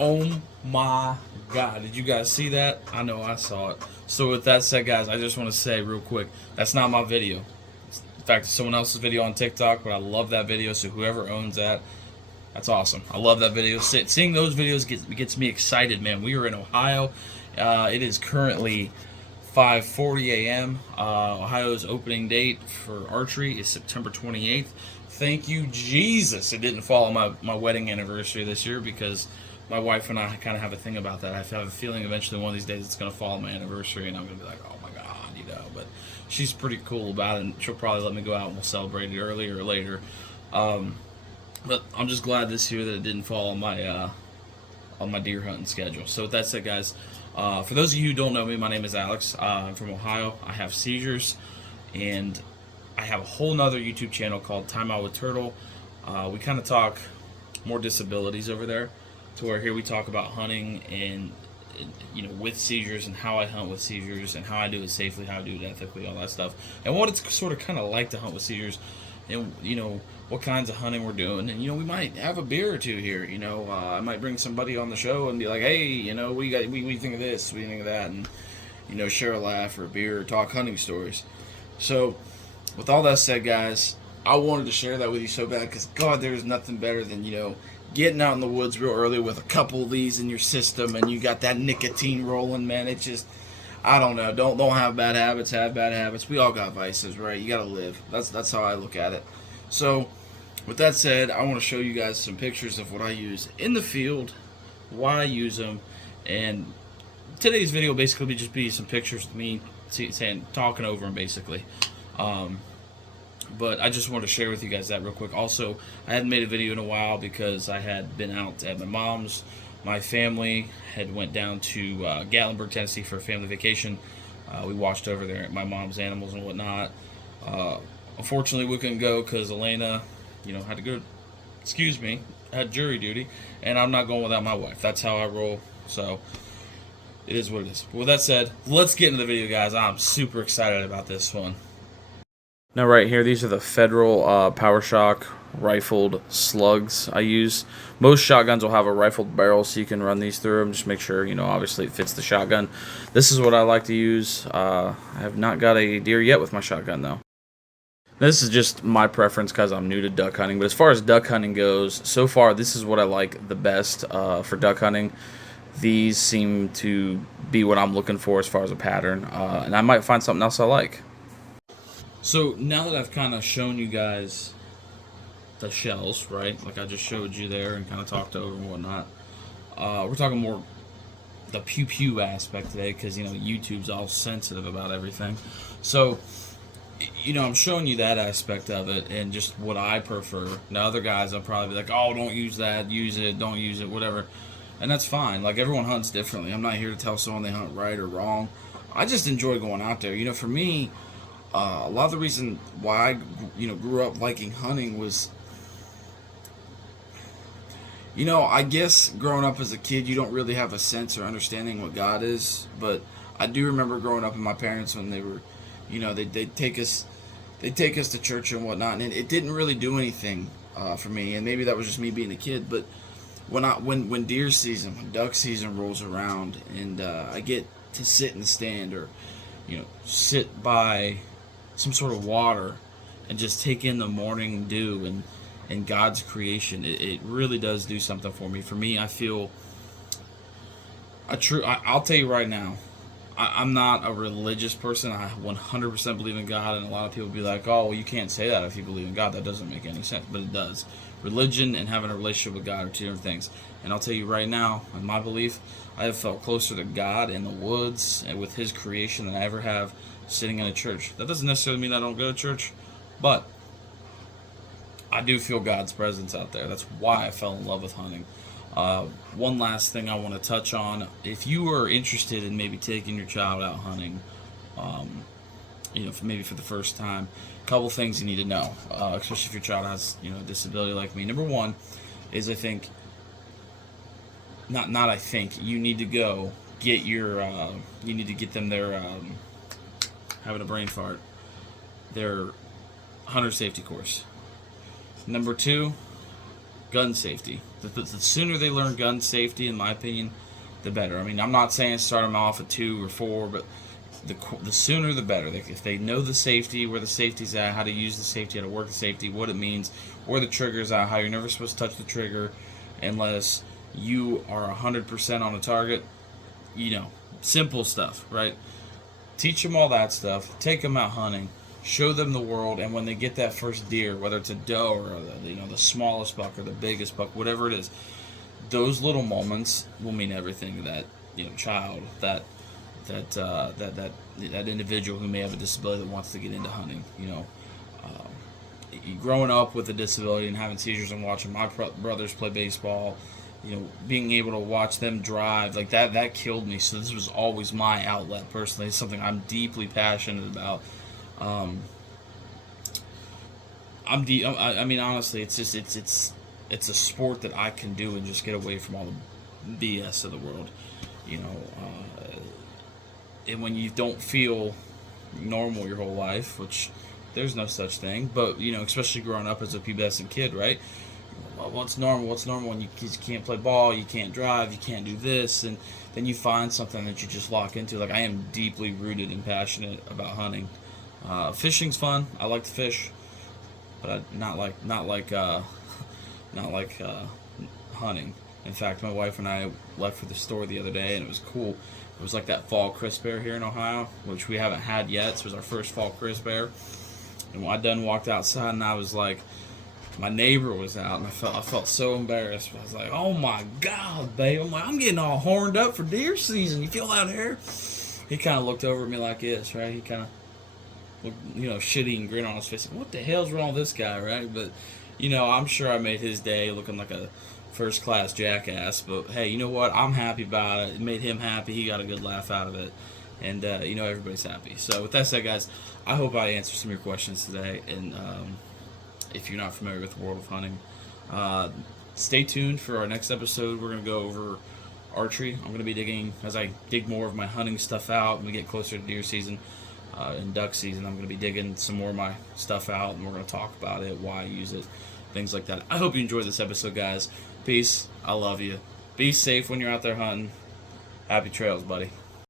Oh my God. Did you guys see that? I know I saw it. So with that said, guys, I just want to say real quick, that's not my video. In fact, it's someone else's video on TikTok, but I love that video. So whoever owns that, that's awesome. I love that video. Seeing those videos gets me excited, man. We are in Ohio. It is currently 5:40 a.m. Ohio's opening date for archery is September 28th. Thank you, Jesus. It didn't fall on my wedding anniversary this year because my wife and I kind of have a thing about that. I have a feeling eventually one of these days it's going to fall on my anniversary and I'm going to be like, oh my God. But she's pretty cool about it and she'll probably let me go out and we'll celebrate it earlier or later. But I'm just glad this year that it didn't fall on my deer hunting schedule. So with that said, guys, for those of you who don't know me, my name is Alex. I'm from Ohio. I have seizures, and I have a whole nother YouTube channel called Time Out with Turtle. We kind of talk more disabilities over there, to where here we talk about hunting and with seizures and how I hunt with seizures and how I do it safely, how I do it ethically, all that stuff, and what it's sort of kind of like to hunt with seizures, and what kinds of hunting we're doing, and we might have a beer or two here. I might bring somebody on the show and be like, hey, we think of this, we think of that, and share a laugh or a beer or talk hunting stories. So, with all that said, guys, I wanted to share that with you so bad because God, there's nothing better than getting out in the woods real early with a couple of these in your system and you got that nicotine rolling, man. It's just, I don't know. Don't have bad habits. Have bad habits. We all got vices, right? You gotta live. That's how I look at it. So, with that said, I want to show you guys some pictures of what I use in the field, why I use them, and today's video basically just be some pictures of me talking over them, basically. But I just wanted to share with you guys that real quick. Also, I hadn't made a video in a while because I had been out at my mom's. My family had went down to Gatlinburg, Tennessee for a family vacation. We watched over there at my mom's animals and whatnot. Unfortunately, we couldn't go because Elena, had to go, had jury duty, and I'm not going without my wife. That's how I roll, so it is what it is. But with that said, let's get into the video, guys. I'm super excited about this one. Now right here, these are the Federal PowerShock rifled slugs I use. Most shotguns will have a rifled barrel so you can run these through them. Just make sure, obviously it fits the shotgun. This is what I like to use. I have not got a deer yet with my shotgun though. This is just my preference because I'm new to duck hunting. But as far as duck hunting goes, so far this is what I like the best for duck hunting. These seem to be what I'm looking for as far as a pattern. And I might find something else I like. So now that I've kind of shown you guys the shells, right, like I just showed you there and kind of talked over and whatnot, we're talking more the pew-pew aspect today because, YouTube's all sensitive about everything. So, I'm showing you that aspect of it and just what I prefer. Now, other guys, I'll probably be like, oh, don't use that, use it, don't use it, whatever. And that's fine. Like, everyone hunts differently. I'm not here to tell someone they hunt right or wrong. I just enjoy going out there. For me, a lot of the reason why I, grew up liking hunting was, I guess growing up as a kid, you don't really have a sense or understanding what God is. But I do remember growing up with my parents when they were, they'd take us to church and whatnot, and it didn't really do anything for me. And maybe that was just me being a kid. But when deer season, when duck season rolls around, and I get to sit in the stand or, sit by some sort of water and just take in the morning dew and God's creation, it really does do something for me. For me, I feel I'll tell you right now, I'm not a religious person. I 100% believe in God, and a lot of people be like, oh, well, you can't say that if you believe in God. That doesn't make any sense, but it does. Religion and having a relationship with God are two different things. And I'll tell you right now, in my belief, I have felt closer to God in the woods and with His creation than I ever have sitting in a church. That doesn't necessarily mean I don't go to church, but I do feel God's presence out there. That's why I fell in love with hunting. One last thing I want to touch on. If you are interested in maybe taking your child out hunting, maybe for the first time, a couple things you need to know, especially if your child has, a disability like me. Number one is you need to go get your, you need to get them their, having a brain fart, their hunter safety course. Number two, gun safety. The sooner they learn gun safety, in my opinion, the better. I mean, I'm not saying start them off at 2 or 4, but the sooner the better. If they know the safety, where the safety's at, how to use the safety, how to work the safety, what it means, where the trigger's at, how you're never supposed to touch the trigger unless you are 100% on a target. Simple stuff, right? Teach them all that stuff. Take them out hunting. Show them the world, and when they get that first deer, whether it's a doe or the smallest buck or the biggest buck, whatever it is, those little moments will mean everything to that child, that individual who may have a disability that wants to get into hunting. Growing up with a disability and having seizures and watching my brothers play baseball, being able to watch them drive like that killed me. So this was always my outlet personally. It's something I'm deeply passionate about. I mean, honestly, it's just it's a sport that I can do and just get away from all the BS of the world, and when you don't feel normal your whole life, which there's no such thing, but especially growing up as a pubescent kid, right? Well, what's normal? What's normal when you can't play ball, you can't drive, you can't do this, and then you find something that you just lock into. Like, I am deeply rooted and passionate about hunting. Fishing's fun. I like to fish, but not like hunting. In fact, my wife and I left for the store the other day, and it was cool. It was like that fall crisp bear here in Ohio, which we haven't had yet. So it was our first fall crisp bear. And when I done walked outside, and I was like, my neighbor was out, and I felt so embarrassed. I was like, oh my God, babe. I'm getting all horned up for deer season. You feel that hair? He kind of looked over at me like this, right? He kind of looked, shitty and grin on his face. Like, what the hell's wrong with this guy, right? But, I'm sure I made his day looking like a first-class jackass. But, hey, you know what? I'm happy about it. It made him happy. He got a good laugh out of it. And, everybody's happy. So, with that said, guys, I hope I answered some of your questions today. And if you're not familiar with the world of hunting, stay tuned for our next episode. We're going to go over archery. I'm going to be digging, as I dig more of my hunting stuff out and we get closer to deer season and duck season, I'm going to be digging some more of my stuff out, and we're going to talk about it, why I use it, things like that. I hope you enjoyed this episode, guys. Peace. I love you. Be safe when you're out there hunting. Happy trails, buddy.